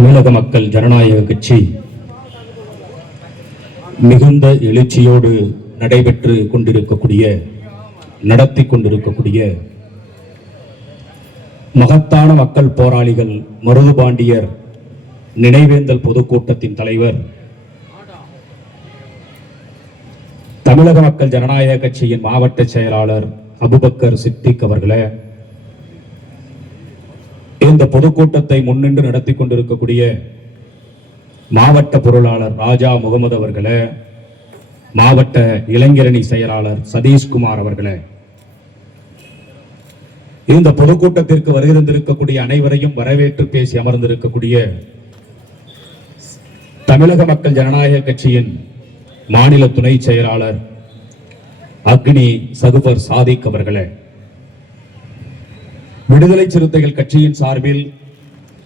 தமிழக மக்கள் ஜனநாயக கட்சி மிகுந்த எழுச்சியோடு நடைபெற்று கொண்டிருக்கக்கூடிய நடத்தி கொண்டிருக்கக்கூடிய மகத்தான மக்கள் போராளிகள் மருதுபாண்டியர் நினைவேந்தல் பொதுக்கூட்டத்தின் தலைவர் தமிழக மக்கள் ஜனநாயக கட்சியின் மாவட்ட செயலாளர் அபுபக்கர் சித்திக் அவர்களே இந்த பொதுக்கூட்டத்தை முன்னின்று நடத்தி கொண்டிருக்கக்கூடிய மாவட்ட பொருளாளர் ராஜா முகமது அவர்களை மாவட்ட இளைஞரணி செயலாளர் சதீஷ்குமார் அவர்களை இந்த பொதுக்கூட்டத்திற்கு வருகிறந்திருக்கக்கூடிய அனைவரையும் வரவேற்று பேசி அமர்ந்திருக்கக்கூடிய தமிழக மக்கள் ஜனநாயக கட்சியின் மாநில துணை செயலாளர் அக்னி சகுபர் சாதிக் அவர்களே விடுதலை சிறுத்தைகள் கட்சியின் சார்பில்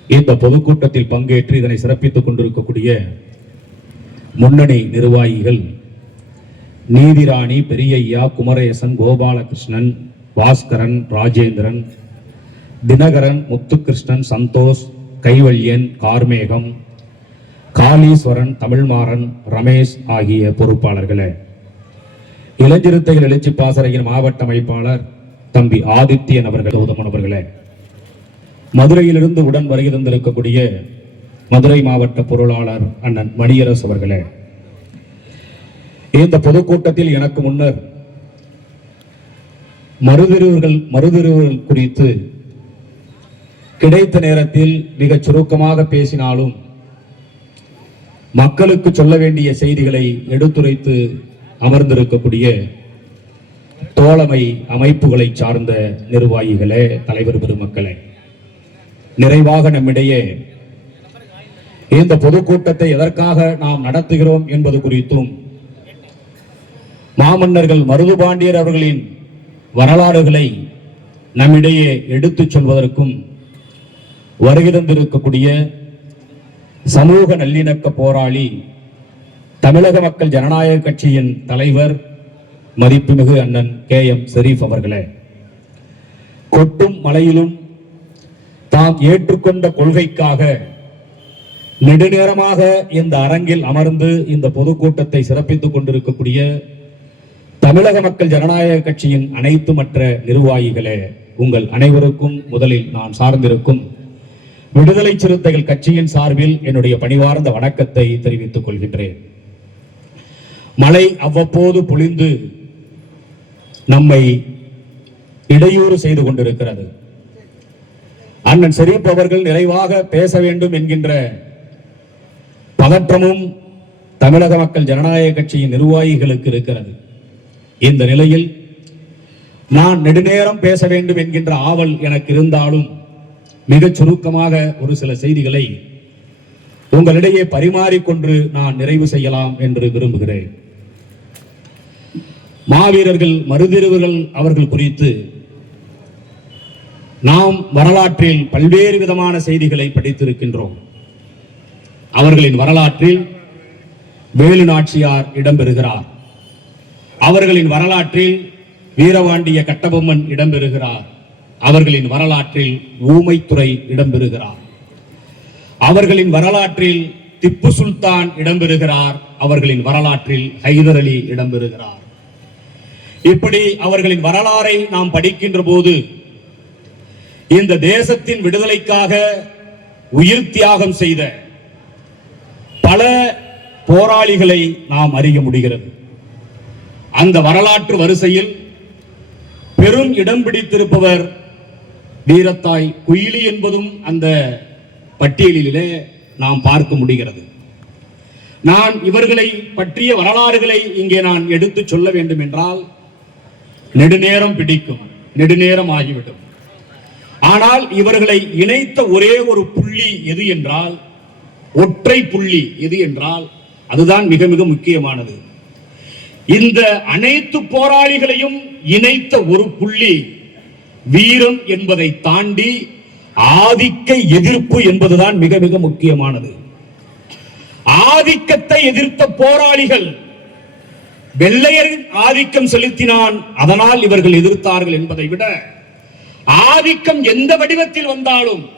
இந்த பொதுக்கூட்டத்தில் பங்கேற்று இதனை சிறப்பித்துக் கொண்டிருக்கக்கூடிய முன்னணி நிர்வாகிகள் நீதிராணி பெரியய்யா குமரேசன் கோபாலகிருஷ்ணன் பாஸ்கரன் ராஜேந்திரன் தினகரன் முத்துகிருஷ்ணன் சந்தோஷ் கைவல்யன் கார்மேகம் காளீஸ்வரன் தமிழ்மாறன் ரமேஷ் ஆகிய பொறுப்பாளர்களே. இளஞ்சிறுத்தைகள் எழுச்சி பாசறையின் மாவட்ட அமைப்பாளர் தம்பி ஆதித்யன் அவர்கள் கௌதமன் அவர்களே. மதுரையிலிருந்து உடன் வருகை தந்திருக்கக்கூடிய மதுரை மாவட்ட பொருளாளர் அண்ணன் மணியரசு அவர்களே. இந்த பொதுக்கூட்டத்தில் எனக்கு முன்னர் மறுதிருவர்கள் மறுதிருவர்கள் குறித்து கிடைத்த நேரத்தில் மிகச் சுருக்கமாக பேசினாலும் மக்களுக்கு சொல்ல வேண்டிய செய்திகளை எடுத்துரைத்து அமர்ந்திருக்கக்கூடிய தோழமை அமைப்புகளை சார்ந்த நிர்வாகிகளே தலைவர் பெருமக்களே நிறைவாக நம்மிடையே இந்த பொதுக்கூட்டத்தை எதற்காக நாம் நடத்துகிறோம் என்பது குறித்தும் மாமன்னர்கள் மருதுபாண்டியர் அவர்களின் வரலாறுகளை நம்மிடையே எடுத்துச் சொல்வதற்கும் வருகிறந்திருக்கக்கூடிய சமூக நல்லிணக்க போராளி தமிழக மக்கள் ஜனநாயக கட்சியின் தலைவர் மதிப்புமிகு அண்ணன் கே எம் ஷெரீப் அவர்களே கொட்டும் மலையிலும் தாம் ஏற்றுக்கொண்ட கொள்கைக்காக நெடுநேரமாக இந்த அரங்கில் அமர்ந்து இந்த பொதுக்கூட்டத்தை சிறப்பித்துக் கொண்டிருக்கக்கூடிய தமிழக மக்கள் ஜனநாயக கட்சியின் அனைத்து மற்ற நிர்வாகிகளே உங்கள் அனைவருக்கும் முதலில் நான் சார்ந்திருக்கும் விடுதலை சிறுத்தைகள் கட்சியின் சார்பில் என்னுடைய பணிவார்ந்த வணக்கத்தை தெரிவித்துக் கொள்கின்றேன். மழை அவ்வப்போது பொழிந்து நம்மை இடையூறு செய்து கொண்டிருக்கிறது. அண்ணன் ஷெரீப் அவர்கள் நிறைவாக பேச வேண்டும் என்கின்ற பதற்றமும் தமிழக மக்கள் ஜனநாயக கட்சியின் நிர்வாகிகளுக்கு இருக்கிறது. இந்த நிலையில் நான் நெடுநேரம் பேச வேண்டும் என்கின்ற ஆவல் எனக்கு இருந்தாலும் மிகச் சுருக்கமாக ஒரு சில செய்திகளை உங்களிடையே பரிமாறிக்கொண்டு நான் நிறைவு செய்யலாம் என்று விரும்புகிறேன். மாவீரர்கள் மறுதிருவர்கள் அவர்கள் குறித்து நாம் வரலாற்றில் பல்வேறு விதமான செய்திகளை படித்திருக்கின்றோம். அவர்களின் வரலாற்றில் வேலு நாச்சியார் இடம்பெறுகிறார். அவர்களின் வரலாற்றில் வீரபாண்டிய கட்டபொம்மன் இடம்பெறுகிறார். அவர்களின் வரலாற்றில் ஊமைத்துறை இடம்பெறுகிறார். அவர்களின் வரலாற்றில் திப்பு சுல்தான் இடம்பெறுகிறார். அவர்களின் வரலாற்றில் ஹைதர் அலி இடம்பெறுகிறார். இப்படி அவர்களின் வரலாறை நாம் படிக்கின்ற போது இந்த தேசத்தின் விடுதலைக்காக உயிர் தியாகம் செய்த பல போராளிகளை நாம் அறிய முடிகிறது. அந்த வரலாற்று வரிசையில் பெரும் இடம் பிடித்திருப்பவர் வீரத்தாய் குயிலி என்பதும் அந்த பட்டியலிலே நாம் பார்க்க முடிகிறது. நான் இவர்களை பற்றிய வரலாறுகளை இங்கே நான் எடுத்து சொல்ல வேண்டும் என்றால் நெடுநேரம் பிடிக்கும் நெடுநேரம் ஆகிவிடும். ஆனால் இவர்களை இணைத்த ஒரே ஒரு புள்ளி எது என்றால் ஒற்றை புள்ளி எது என்றால் அதுதான் மிக மிக முக்கியமானது. இந்த அனைத்து போராளிகளையும் இணைத்த ஒரு புள்ளி வீரம் என்பதை தாண்டி ஆதிக்க எதிர்ப்பு என்பதுதான் மிக மிக முக்கியமானது. ஆதிக்கத்தை எதிர்த்த போராளிகள் வெள்ளையரின் ஆதிக்கம் செலுத்தினான். அதனால் இவர்கள் எதிர்த்தார்கள் என்பதை விட ஆதிக்கம் எந்த வடிவத்தில் வந்தாலும்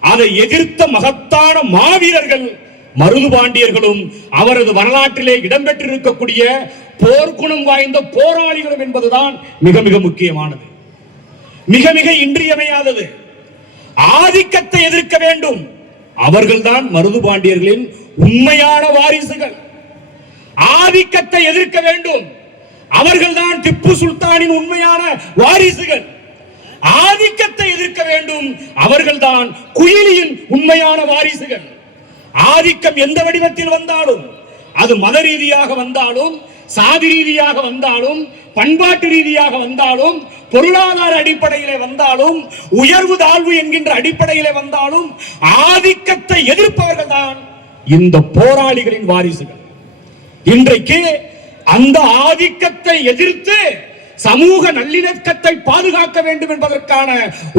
அதை எதிர்த்த மகத்தான மாவீரர்கள் மருது பாண்டியர்களும் அவரது வரலாற்றிலே இடம்பெற்றிருக்கக்கூடிய போர்க்குணம் வாய்ந்த போராளிகளும் என்பதுதான் மிக மிக முக்கியமானது. மிக மிக இன்றியமையாதது. ஆதிக்கத்தை எதிர்க்க வேண்டும். அவர்கள்தான் மருது பாண்டியர்களின் உண்மையான வாரிசுகள். ஆதிக்கத்தை எதிர்க்க வேண்டும். அவர்கள்தான் திப்பு சுல்தானின் உண்மையான வாரிசுகள். ஆதிக்கத்தை எதிர்க்க வேண்டும். அவர்கள்தான் குயிலியின் உண்மையான வாரிசுகள். ஆதிக்கம் எந்த வடிவத்தில் வந்தாலும் அது மத ரீதியாக வந்தாலும் சாதி ரீதியாக வந்தாலும் பண்பாட்டு ரீதியாக வந்தாலும் பொருளாதார அடிப்படையிலே வந்தாலும் உயர்வு தாழ்வு என்கின்ற அடிப்படையிலே வந்தாலும் ஆதிக்கத்தை எதிர்ப்பவர்கள் தான் இந்த போராளிகளின் வாரிசுகள். இன்றைக்கு அந்த ஆதிக்கத்தை எதிர்த்து சமூக நல்லிணக்கத்தை பாதுகாக்க வேண்டும் என்பதற்கான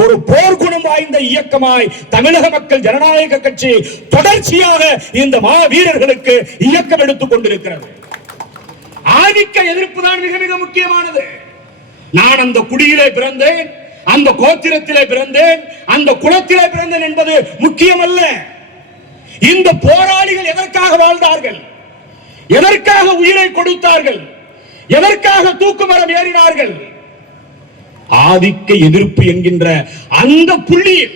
ஒரு போர்க்குணம் வாய்ந்த இயக்கமாய் தமிழக மக்கள் ஜனநாயக கட்சி தொடர்ச்சியாக இந்த மாவீரர்களுக்கு இயக்கம் எடுத்துக் கொண்டிருக்கிறது. ஆதிக்க எதிர்ப்பு தான் மிக மிக முக்கியமானது. நான் அந்த குடியிலே பிறந்தேன் அந்த கோத்திரத்திலே பிறந்தேன் அந்த குலத்திலே பிறந்தேன் என்பது முக்கியமல்ல. இந்த போராளிகள் எதற்காக வாழ்ந்தார்கள்? எதற்காக உயிரை கொடுத்தார்கள்? எதற்காக தூக்குமரம் ஏறினார்கள்? ஆதிக்க எதிர்ப்பு என்கின்ற அந்த புள்ளியில்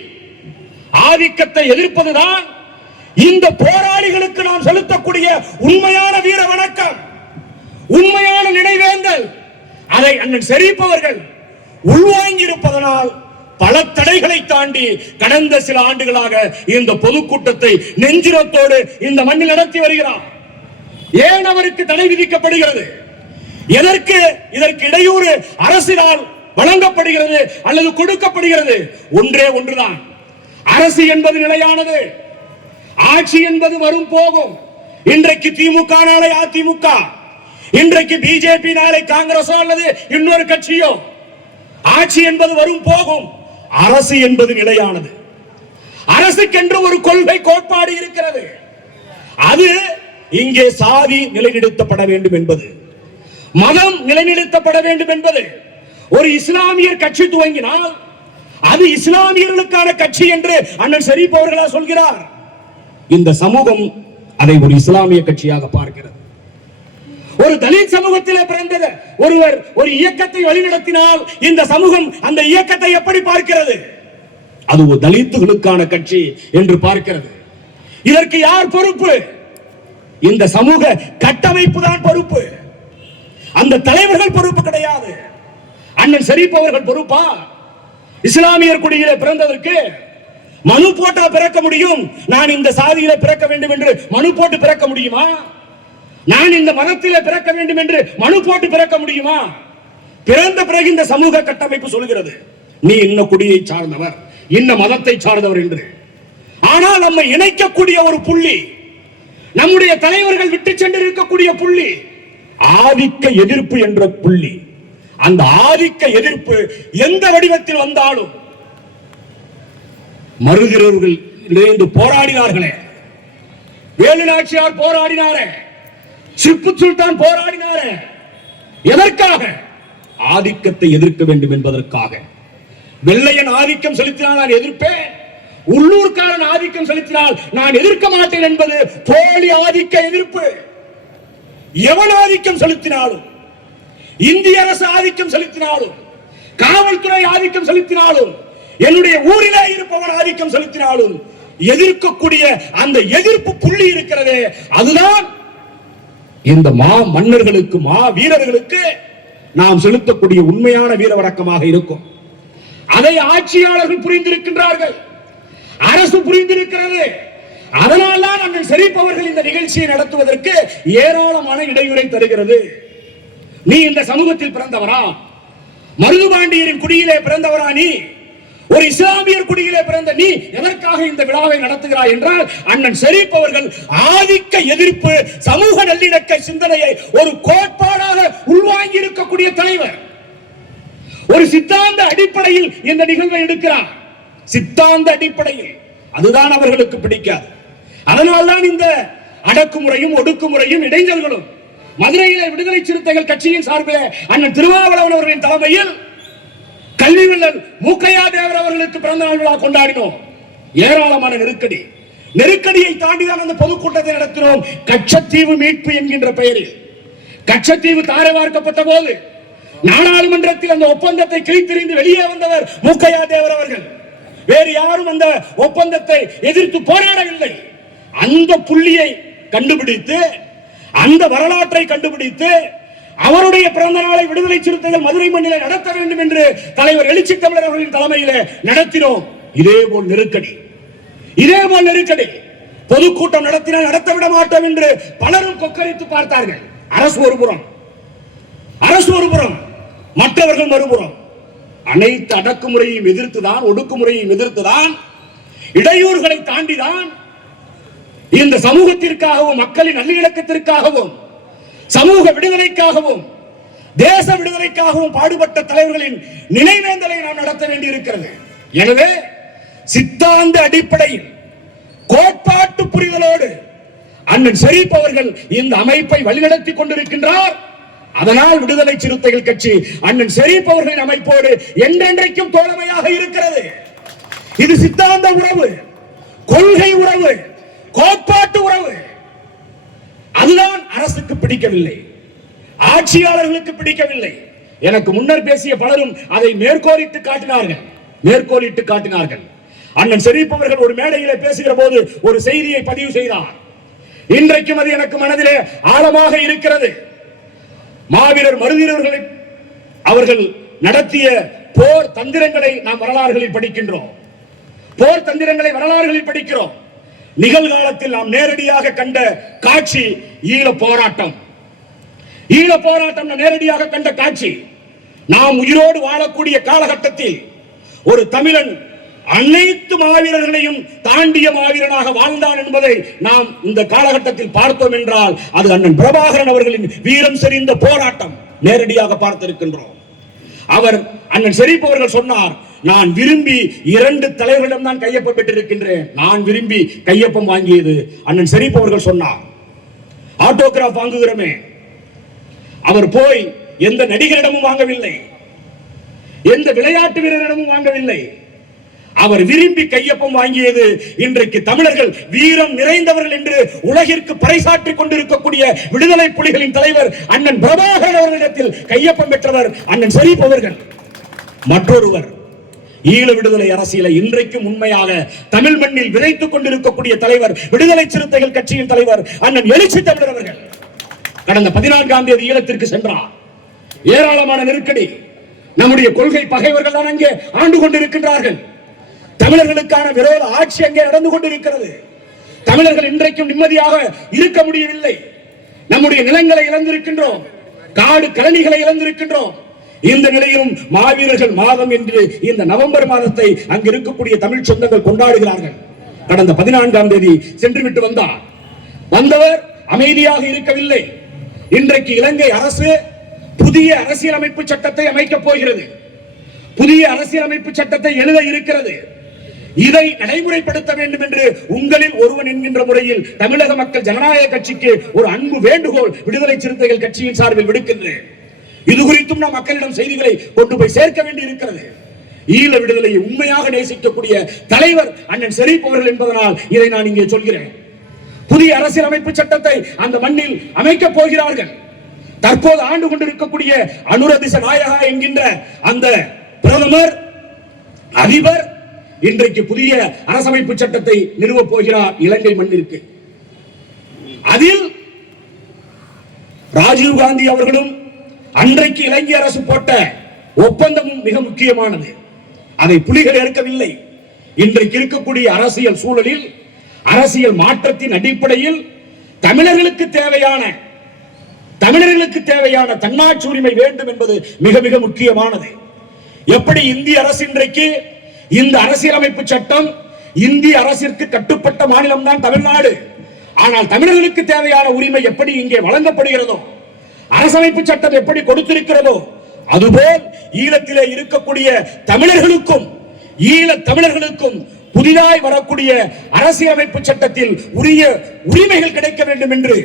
ஆதிக்கத்தை எதிர்ப்பதுதான் இந்த போராளிகளுக்கு நாம் செலுத்தக்கூடிய உண்மையான வீர வணக்கம் உண்மையான நினைவேந்தல். அதை அண்ணன் செறிப்பவர்கள் உள்வாங்கி இருப்பதனால் பல தடைகளை தாண்டி கடந்த சில ஆண்டுகளாக இந்த பொதுக்கூட்டத்தை நெஞ்சிரத்தோடு இந்த மண்ணில் நடத்தி வருகிறார். ஏன் அவருக்கு தடை விதிக்கப்படுகிறது? எதற்கு இதற்கு இடையூறு அரசினால் வழங்கப்படுகிறது அல்லது கொடுக்கப்படுகிறது? ஒன்றே ஒன்றுதான். அரசு என்பது நிலையானது. ஆட்சி என்பது வரும் போகும். இன்றைக்கு திமுக நாளை அதிமுக. இன்றைக்கு பிஜேபி நாளை காங்கிரஸோ அல்லது இன்னொரு கட்சியோ. ஆட்சி என்பது வரும் போகும். அரசு என்பது நிலையானது. அரசுக்கென்று ஒரு கொள்கை கோட்பாடு இருக்கிறது. அது இங்கே சாதி நிலைநிறுத்தப்பட வேண்டும் என்பது மதம் நிலைநிறுத்தப்பட வேண்டும் என்பது ஒரு இஸ்லாமியர் கட்சி துவங்கினால் அது இஸ்லாமியர்களுக்கான கட்சி என்று அண்ணன் ஷரீப் அவர்களா சொல்கிறார். இந்த சமூகம் அதை ஒரு இஸ்லாமிய கட்சியாக பார்க்கிறது. ஒரு தலித் சமூகத்திலே பிறந்தது ஒருவர் ஒரு இயக்கத்தை வழிநடத்தினால் இந்த சமூகம் அந்த இயக்கத்தை எப்படி பார்க்கிறது? அது ஒரு தலித்துகளுக்கான கட்சி என்று பார்க்கிறது. இதற்கு யார் பொறுப்பு? இந்த சமூக கட்டமைப்பு தான் பொறுப்பு. அந்த தலைவர்கள் பொறுப்பு கிடையாது. அண்ணன் ஷரீப் அவர்கள் பொறுப்பா? இஸ்லாமியர் குடியில பிறந்ததற்கு மனு போட்டா பிறக்க முடியும். நான் இந்த சாதியில பிறக்க வேண்டும் என்று மனு போட்டு பிறக்க முடியுமா? நான் இந்த மதத்தில பிறக்க வேண்டும் என்று மனு போட்டு பிறக்க முடியுமா? பிறந்த பிறகு இந்த சமூக கட்டமைப்பு சொல்கிறது. நீ இன்ன குடியை சார்ந்தவர் இன்ன மதத்தை சார்ந்தவர் என்று. ஆனால் நம்மை இணைக்கக்கூடிய ஒரு புள்ளி நம்முடைய தலைவர்கள் விட்டு சென்று இருக்கக்கூடிய புள்ளி. ஆதிக்க எதிர்ப்பு என்ற புள்ளி. அந்த ஆதிக்க எதிர்ப்பு எந்த வடிவத்தில் வந்தாலும் மருகிறவர்கள் இருந்து போராடினார்களே. வேலு நாச்சியார் போராடினாரே. சிப்பு சுல்தான் போராடினாரே. எதற்காக? ஆதிக்கத்தை எதிர்க்க வேண்டும் என்பதற்காக. வெள்ளையன் ஆதிக்கம் செலுத்தினால் நான் எதிர்ப்பேன். உள்ளூர்காரன் ஆதிக்கம் செலுத்தினால் நான் எதிர்க்க மாட்டேன் என்பது போலி ஆதிக்க எதிர்ப்பு. எவன் ஆதிக்கம் செலுத்தினாலும் இந்திய அரசு ஆதிக்கம் செலுத்தினாலும் காவல்துறை ஆதிக்கம் செலுத்தினாலும் என்னுடைய ஊரிலே இருப்பவன் ஆதிக்கம் செலுத்தினாலும் எதிர்க்கக்கூடிய அந்த எதிர்ப்பு புள்ளி இருக்கிறதே அதுதான் இந்த மா மன்னர்களுக்கு மா வீரர்களுக்கு நாம் செலுத்தக்கூடிய உண்மையான வீர வணக்கமாக இருக்கும். அதை ஆட்சியாளர்கள் புரிந்திருக்கின்றார்கள். அரசு புரிந்திருக்கிறது. அதனால்தான் அண்ணன் ஷரீப் அவர்கள் இந்த நிகழ்ச்சியை நடத்துவதற்கு ஏராளமான இடையூறை தருகிறது. நீ இந்த சமூகத்தில் பிறந்தவரா மருதுபாண்டியரின் குடியிலே பிறந்தவரா நீ? ஒரு இஸ்லாமியர் குடியிலே பிறந்த நீ எதற்காக இந்த விழாவை நடத்துகிறாய் என்றால் அண்ணன் ஷரீப் அவர்கள் ஆதிக்க எதிர்ப்பு சமூக நல்லிணக்க சிந்தனையை ஒரு கோட்பாடாக உள்வாங்கி இருக்கக்கூடிய தலைவர். ஒரு சித்தாந்த அடிப்படையில் இந்த நிகழ்வை எடுக்கிறார். சித்தாந்த அடிப்படையில் அதுதான் அவர்களுக்கு பிடிக்காது. அதனால்தான் இந்த அடக்குமுறையும் ஒடுக்குமுறையும் இடைஞ்சல்களும் மதுரையில விடுதலை சிறுத்தைகள் கட்சியின் சார்பில் அண்ணன் திருமாவளவன் அவர்களின் தலைமையில் கல்வி வெள்ளன் மூக்கையா தேவர் அவர்களுக்கு பிறந்த நாள் விழா கொண்டாடினோம். ஏராளமான நெருக்கடி. நெருக்கடியை தாண்டிதான் அந்த பொதுக்கூட்டத்தை நடத்தினோம். கச்சத்தீவு மீட்பு என்கின்ற பெயரில். கச்சத்தீவு தாரை பார்க்கப்பட்ட போது நாடாளுமன்றத்தில் அந்த ஒப்பந்தத்தை கிழித்தெறிந்து வெளியே வந்தவர் மூக்கையா தேவர் அவர்கள். வேறு யாரும் அந்த ஒப்பந்தத்தை எதிர்த்து போராடவில்லை. அந்த புள்ளியை கண்டுபிடித்து அந்த வரலாற்றை கண்டுபிடித்து அவருடைய பிறந்த நாளை விடுதலை சிறுத்தைகள் மதுரை மண்ணிலே நடத்த வேண்டும் என்று தலைவர் எழுச்சி தமிழர் அவர்களின் தலைமையிலே நடத்தினோம். இதே போல் நெருக்கடி. இதே போல் நெருக்கடி. பொதுக்கூட்டம் நடத்தினால் நடத்த விட மாட்டோம் என்று பலரும் கொக்கரித்து பார்த்தார்கள். அரசு ஒருபுறம் அரசு ஒருபுறம் மற்றவர்கள் மறுபுறம். அனைத்து அடக்குமுறையையும் எதிர்த்துதான் ஒடுக்குமுறையையும் எதிர்த்துதான் இடையூறுகளை தாண்டிதான் இந்த சமூகத்திற்காகவும் மக்களின் நல்லிணக்கத்திற்காகவும் சமூக விடுதலைக்காகவும் தேச விடுதலைக்காகவும் பாடுபட்ட தலைவர்களின் நினைவேந்தலை நாம் நடத்த வேண்டியிருக்கிறது. எனவே சித்தாந்த அடிப்படையில் கோட்பாட்டு புரிதலோடு அண்ணன் ஷெரீப் அவர்கள் இந்த அமைப்பை வழிநடத்தி கொண்டிருக்கின்றார். அதனால் விடுதலை சிறுத்தைகள் கட்சி அண்ணன் ஷெரீப் அவர்களின் அமைப்போடு என்றென்றைக்கும் தோழமையாக இருக்கிறது. இது சித்தாந்த உறவு கொள்கை உறவு கோட்பாட்டு உறவு. அதுதான் அரசுக்கு பிடிக்கவில்லை ஆட்சியாளர்களுக்கு பிடிக்கவில்லை. எனக்கு முன்னர் பேசிய பலரும் அதை மேற்கோளிட்டு காட்டினார்கள் மேற்கோளிட்டு காட்டினார்கள். அண்ணன் ஷெரீப் அவர்கள் ஒரு மேடையிலே பேசுகிற போது ஒரு செய்தியை பதிவு செய்தார். இன்றைக்கும் அது எனக்கு மனதிலே ஆழமாக இருக்கிறது. மாவீரர் மருதீரர்களை அவர்கள் நடத்திய போர் தந்திரங்களை நாம் வரலாறுகளில் படிக்கின்றோம். போர் தந்திரங்களை வரலாறுகளில் படிக்கிறோம். நிகழ்காலத்தில் நாம் நேரடியாக கண்ட காட்சி ஈழ போராட்டம். ஈழ போராட்டம் நேரடியாக கண்ட காட்சி. நாம் உயிரோடு வாழக்கூடிய காலகட்டத்தில் ஒரு தமிழன் அனைத்து மாவீரர்களையும் தாண்டிய மாவீரனாக வாழ்ந்தான் என்பதை நாம் இந்த காலகட்டத்தில் பார்த்தோம் என்றால் அது அண்ணன் பிரபாகரன் அவர்களின் வீரம் செறிந்த போராட்டம் நேரடியாக பார்த்திருக்கின்றோம். அவர் அண்ணன் ஷெரீப் அவர்கள் சொன்னார் நான் விரும்பி இரண்டு தலைவர்களிடம் தான் கையொப்பம் பெற்றிருக்கின்றேன். நான் விரும்பி கையொப்பம் வாங்கியது அண்ணன் ஷெரீப் அவர்கள் சொன்னார். ஆட்டோகிராஃப் வாங்குகிறோமே. அவர் போய் எந்த நடிகரிடமும் வாங்கவில்லை. எந்த விளையாட்டு வீரரிடமும் வாங்கவில்லை. அவர் விரும்பி கையொப்பம் வாங்கியது இன்றைக்கு தமிழர்கள் வீரம் நிறைந்தவர்கள் என்று உலகிற்கு பறைசாற்றிக் கொண்டிருக்கக்கூடிய விடுதலை புலிகளின் தலைவர் அண்ணன் பிரபாகரன் அவர்களிடத்தில் கையொப்பம் பெற்றவர் அண்ணன் ஷரீப் அவர்கள். மற்றொருவர் ஈழ விடுதலை அரசியலை இன்றைக்கும் உண்மையாக தமிழ் மண்ணில் விதைத்துக் கொண்டிருக்கக்கூடிய தலைவர் விடுதலை சிறுத்தைகள் கட்சியின் தலைவர் அண்ணன் எழுச்சி தமிழர் அவர்கள். கடந்த பதினான்காம் தேதி ஈழத்திற்கு சென்றார். ஏராளமான நெருக்கடி. நம்முடைய கொள்கை பகைவர்கள் தான் அங்கே ஆண்டு கொண்டிருக்கின்றார்கள். தமிழர்களுக்கான விரோத ஆட்சி அங்கே நடந்து கொண்டிருக்கிறது. தமிழர்கள் இன்றைக்கும் நிம்மதியாக இருக்க முடியவில்லை. நம்முடைய நிலங்களை இழந்திருக்கின்றோம். காடு கழனிகளை இழந்திருக்கின்றோம். இந்த நிலையிலும் மாவீரர்கள் மாதம் என்று இந்த நவம்பர் மாதத்தை அங்கு இருக்கக்கூடிய தமிழ் சொந்தங்கள் கொண்டாடுகிறார்கள். கடந்த பதினான்காம் தேதி சென்று விட்டு வந்தார். வந்தவர் அமைதியாக இருக்கவில்லை. இன்றைக்கு இலங்கை அரசு புதிய அரசியலமைப்பு சட்டத்தை அமைக்கப் போகிறது. புதிய அரசியலமைப்பு சட்டத்தை எழுத இருக்கிறது. இதை நடைமுறைப்படுத்த வேண்டும் என்று உங்களில் ஒருவன் என்கின்ற முறையில் தமிழக மக்கள் ஜனநாயக கட்சிக்கு ஒரு அன்பு வேண்டுகோள் விடுதலை சிறுத்தைகள் கட்சியின் சார்பில் விடுக்கின்றேன். இது குறித்தும் நாம் மக்களிடம் செய்திகளை கொண்டு போய் சேர்க்க வேண்டி இருக்கிறது ஈழ விடுதலையை உண்மையாக நேசிக்கக்கூடிய தலைவர் அண்ணன் செரீப் அவர்கள் என்பதனால் இதை நான் இங்கே சொல்கிறேன். புதிய அரசியலமைப்பு சட்டத்தை அந்த மண்ணில் அமைக்கப் போகிறார்கள். தற்போது ஆண்டு கொண்டிருக்கக்கூடிய அனுரதிச நாயகா என்கின்ற அந்த பிரதமர் அதிபர் இன்றைக்கு புதிய அரசமைப்பு சட்டத்தை நிறுவப் போகிறார் இலங்கை மண்ணிற்கு. அதில் ராஜீவ் காந்தி அவர்களும் அன்றைக்கு இலங்கை அரசு போட்ட ஒப்பந்தமும் மிக முக்கியமானது. அதை புலிகள் ஏற்கவில்லை. இன்றைக்கு இருக்கக்கூடிய அரசியல் சூழலில் அரசியல் மாற்றத்தின் அடிப்படையில் தமிழர்களுக்கு தேவையான தமிழர்களுக்கு தேவையான தன்னாட்சி உரிமை வேண்டும் என்பது மிக மிக முக்கியமானது. எப்படி இந்திய அரசு இன்றைக்கு இந்த அரசியலமைப்பு சட்டம் இந்திய அரசிற்கு கட்டுப்பட்ட மாநிலம் தான் தமிழ்நாடு. ஆனால் தமிழர்களுக்கு தேவையான உரிமை எப்படி இங்கே வழங்கப்படுகிறதோ அரசமைப்பு சட்டம் எப்படி கொடுத்திருக்கிறதோ அதுபோல் ஈழத்திலே இருக்கக்கூடிய தமிழர்களுக்கும் ஈழ தமிழர்களுக்கும் புதிதாய் வரக்கூடிய அரசியலமைப்பு சட்டத்தில் உரிய உரிமைகள் கிடைக்க வேண்டும் என்று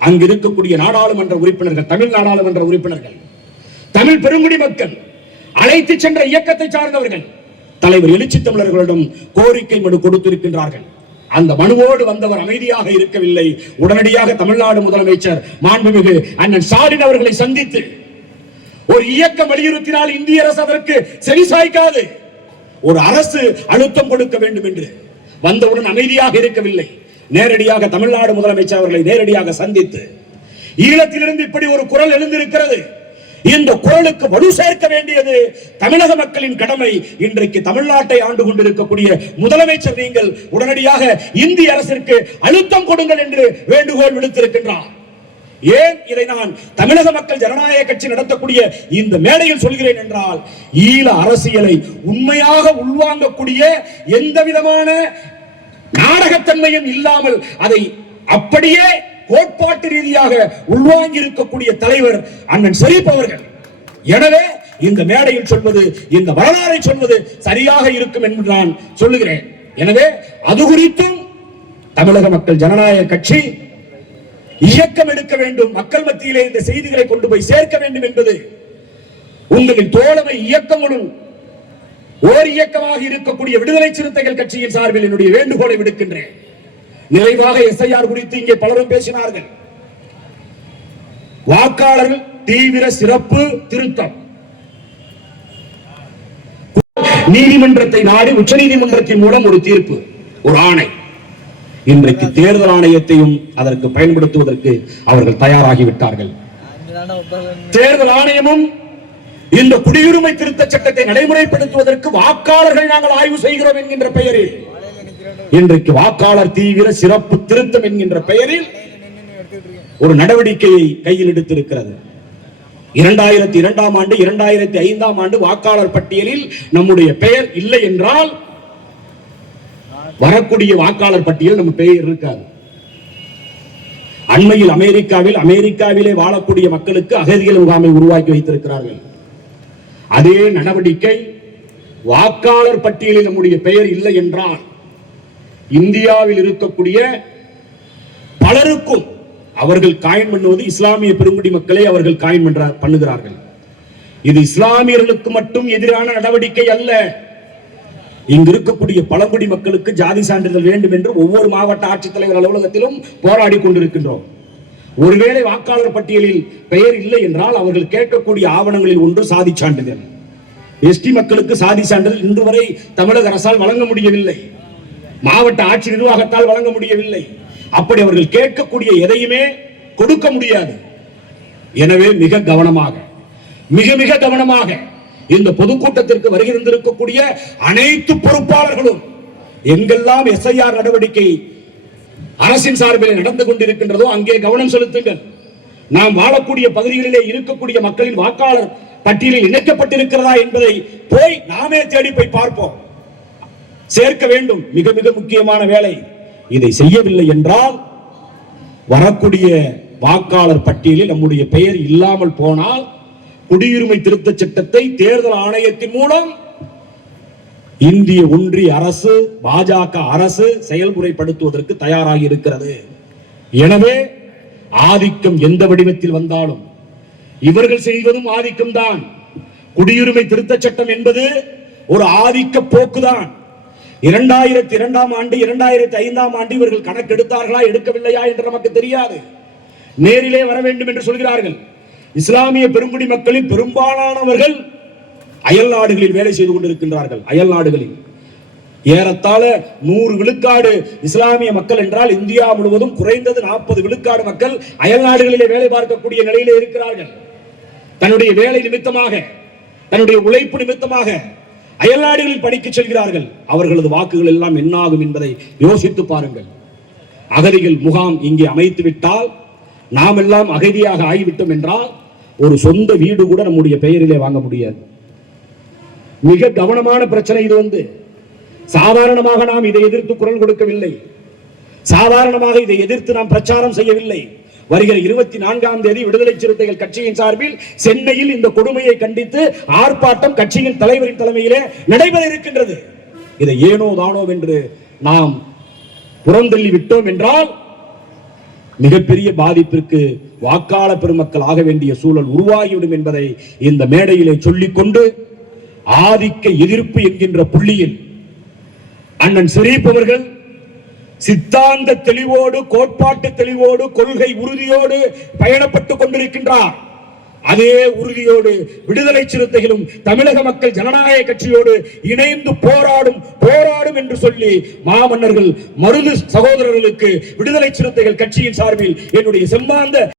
அங்கு இருக்கக்கூடிய நாடாளுமன்ற உறுப்பினர்கள் தமிழ் நாடாளுமன்ற உறுப்பினர்கள் தமிழ் பெருங்குடி மக்கள் அழைத்து சென்ற இயக்கத்தை சார்ந்தவர்கள் தலைவர் எழுச்சி தமிழர்களிடம் கோரிக்கை மனு கொடுத்திருக்கின்றார்கள். அந்த மனுவோடு வந்தவர் அமைதியாக இருக்கவில்லை. உடனடியாக தமிழ்நாடு முதலமைச்சர் மாண்புமிகு அண்ணன் ஸ்டாலின் அவர்களை சந்தித்து ஒரு இயக்கம் வலியுறுத்தினால் இந்திய அரசு அதற்கு செவிசாய்க்காது ஒரு அரசு அழுத்தம் கொடுக்க வேண்டும் என்று. வந்தவுடன் அமைதியாக இருக்கவில்லை. நேரடியாக தமிழ்நாடு முதலமைச்சர் அவர்களை நேரடியாக சந்தித்து ஈழத்திலிருந்து இப்படி ஒரு குரல் எழுந்திருக்கிறது. இந்த குரலுக்கு வலு சேர்க்க வேண்டியது தமிழக மக்களின் கடமை. இன்றைக்கு தமிழ்நாட்டை ஆண்டு கொண்டிருக்கக்கூடிய முதலமைச்சர் நீங்கள் உடனடியாக இந்திய அரசிற்கு அழுத்தம் கொடுங்கள் என்று வேண்டுகோள் விடுத்திருக்கின்றார். ஏன் இதை நான் தமிழக மக்கள் ஜனநாயக கட்சி நடத்தக்கூடிய இந்த மேடையில் சொல்கிறேன் என்றால் ஈழ அரசியலை உண்மையாக உள்வாங்கக்கூடிய எந்த விதமான நாடகத்தன்மையும் இல்லாமல் அதை அப்படியே கோட்பாட்டு ரீதியாக உள்வாங்கி இருக்கக்கூடிய தலைவர் அண்ணன் ஷெரீப் அவர்கள். எனவே இந்த மேடையில் சொல்வது இந்த வரலாறை சொல்வது சரியாக இருக்கும் என்று நான் சொல்லுகிறேன். எனவே அது குறித்தும் தமிழக மக்கள் ஜனநாயக கட்சி இயக்கம் எடுக்க வேண்டும் மக்கள் மத்தியிலே இந்த செய்திகளை கொண்டு போய் சேர்க்க வேண்டும் என்பது உங்களின் தோழமை இயக்கங்களும் ஓர் இயக்கமாக இருக்கக்கூடிய விடுதலை சிறுத்தைகள் கட்சியின் சார்பில் என்னுடைய வேண்டுகோளை விடுக்கின்றேன். நிறைவாக எஸ்ஐஆர் குறித்து இங்கே பலரும் பேசினார்கள். வாக்காளர்கள் தீவிர சிறப்பு திருத்தம். நீதிமன்றத்தை நாடி உச்ச நீதிமன்றத்தின் மூலம் ஒரு தீர்ப்பு ஒரு ஆணை. இன்றைக்கு தேர்தல் ஆணையத்தையும் அதற்கு பயன்படுத்துவதற்கு அவர்கள் தயாராகிவிட்டார்கள். தேர்தல் ஆணையமும் இந்த குடியுரிமை திருத்த சட்டத்தை நடைமுறைப்படுத்துவதற்கு வாக்காளர்கள் நாங்கள் ஆய்வு செய்கிறோம் என்கின்ற பெயரில். இன்றைக்கு வாக்காளர் தீவிர சிறப்பு திருத்தம் என்கின்ற பெயரில் ஒரு நடவடிக்கையை கையில் எடுத்திருக்கிறது. இரண்டாயிரத்தி இரண்டாம் ஆண்டு இரண்டாயிரத்தி ஐந்தாம் ஆண்டு வாக்காளர் பட்டியலில் நம்முடைய பெயர் இல்லை என்றால் வரக்கூடிய வாக்காளர் பட்டியல் நம்ம பெயர் இருக்காது. அண்மையில் அமெரிக்காவில் அமெரிக்காவிலே வாழக்கூடிய மக்களுக்கு அகதிகள் முகாமை உருவாக்கி வைத்திருக்கிறார்கள். அதே நடவடிக்கை வாக்காளர் பட்டியலில் நம்முடைய பெயர் இல்லை என்றால் இந்தியாவில் இருக்கக்கூடிய பலருக்கும் அவர்கள் காயின் பண்ணுவது இஸ்லாமிய பெருங்குடி மக்களை அவர்கள் காயின் பண்ற பண்ணுகிறார்கள். இது இஸ்லாமியர்களுக்கு மட்டும் எதிரான நடவடிக்கை அல்ல. இங்கு இருக்கக்கூடிய பழங்குடி மக்களுக்கு ஜாதி சான்றிதழ் வேண்டும் என்று ஒவ்வொரு மாவட்ட ஆட்சித்தலைவர் அலுவலகத்திலும் போராடி கொண்டிருக்கின்றோம். ஒருவேளை வாக்காளர் பட்டியலில் பெயர் இல்லை என்றால் அவர்கள் கேட்கக்கூடிய ஆவணங்களில் ஒன்று சாதி சான்றிதழ். எஸ்டி மக்களுக்கு சாதி சான்றிதழ் இன்று வரை தமிழக அரசால் வழங்க முடியவில்லை. மாவட்ட ஆட்சி நிர்வாகத்தால் வழங்க முடியவில்லை. அப்படி அவர்கள் கேட்கக்கூடிய எதையுமே கொடுக்க முடியாது. எனவே மிக கவனமாக மிக மிக கவனமாக இந்த பொதுக்கூட்டத்திற்கு வருகிறந்திருக்கக்கூடிய அனைத்து பொறுப்பாளர்களும் எங்கெல்லாம் எஸ்ஐஆர் நடவடிக்கை அரசின் சார்பில் நடந்து கொண்டிருக்கின்றதோ அங்கே கவனம் செலுத்துங்கள். நாம் வாழக்கூடிய பகுதிகளிலே இருக்கக்கூடிய மக்களின் வாக்காளர் பட்டியலில் இணைக்கப்பட்டிருக்கிறதா என்பதை போய் நாமே தேடி போய் பார்ப்போம். சேர்க்க வேண்டும். மிக மிக முக்கியமான வேலை. இதை செய்யவில்லை என்றால் வரக்கூடிய வாக்காளர் பட்டியலில் நம்முடைய பெயர் இல்லாமல் போனால் குடியுரிமை திருத்த சட்டத்தை தேர்தல் ஆணையத்தின் மூலம் இந்திய ஒன்றிய அரசு பாஜக அரசு செயல்முறைப்படுத்துவதற்கு தயாராக இருக்கிறது. எனவே ஆதிக்கம் எந்த வடிவத்தில் வந்தாலும் இவர்கள் செய்வதும் ஆதிக்கம் தான் குடியுரிமை திருத்த சட்டம் என்பது ஒரு ஆதிக்க போக்குதான். இரண்டாயிரத்தி இரண்டாம் ஆண்டு இரண்டாயிரத்தி ஐந்தாம் ஆண்டு இவர்கள் கணக்கெடுத்தார்களா எடுக்கவில்லையா என்று நமக்கு தெரியாது. நேரிலே வர வேண்டும் என்று சொல்கிறார்கள். இஸ்லாமிய பெருங்குடி மக்களில் பெரும்பாலானவர்கள் அயல் நாடுகளில் வேலை செய்து கொண்டிருக்கின்றார்கள். அயல் நாடுகளில். ஏறத்தாழ நூறு விழுக்காடு இஸ்லாமிய மக்கள் என்றால் இந்தியா முழுவதும் குறைந்தது நாற்பது விழுக்காடு மக்கள் அயல் நாடுகளிலே வேலை பார்க்கக்கூடிய நிலையிலே இருக்கிறார்கள். தன்னுடைய வேலை நிமித்தமாக தன்னுடைய உழைப்பு நிமித்தமாக அயல்நாடுகளில் படிக்க செல்கிறார்கள். அவர்களது வாக்குகள் எல்லாம் என்னாகும் என்பதை யோசித்து பாருங்கள். அகதிகள் முகாம் இங்கே அமைத்து விட்டால் நாம் எல்லாம் அகதியாக ஆகிவிட்டோம் என்றால் ஒரு சொந்த வீடு கூட நம்முடைய பெயரிலே வாங்க முடியாது. மிக கவனமான பிரச்சனை இது வந்து. சாதாரணமாக நாம் இதை எதிர்த்து குரல் கொடுக்கவில்லை. சாதாரணமாக இதை எதிர்த்து நாம் பிரச்சாரம் செய்யவில்லை. வருகிற இருபத்தி நான்காம் தேதி விடுதலை சிறுத்தைகள் கட்சியின் சார்பில் சென்னையில் இந்த கொடுமையை கண்டித்து ஆர்ப்பாட்டம் கட்சியின் தலைவரின் தலைமையிலே நடைபெற இருக்கின்றது. இதை ஏனோ தானோ என்று நாம் புறந்தள்ளி விட்டோம் என்றால் மிகப்பெரிய பாதிப்பிற்கு வாக்காள பெருமக்கள் ஆக வேண்டிய சூழல் உருவாகிவிடும் என்பதை இந்த மேடையிலே சொல்லிக்கொண்டு ஆதிக்க எதிர்ப்பு என்கின்ற புள்ளியில் அண்ணன் சிரிப்பவர்கள் அவர்கள் சித்தாந்த தெளிவோடு கோட்பாட்டு தெளிவோடு கொள்கை உறுதியோடு பயணப்பட்டுக் கொண்டிருக்கின்றார். அதே உறுதியோடு விடுதலை சிறுத்தைகளும் தமிழக மக்கள் ஜனநாயக கட்சியோடு இணைந்து போராடும் போராடும் என்று சொல்லி மாமன்னர்கள் மருது சகோதரர்களுக்கு விடுதலை சிறுத்தைகள் கட்சியின் சார்பில் என்னுடைய செம்மாந்த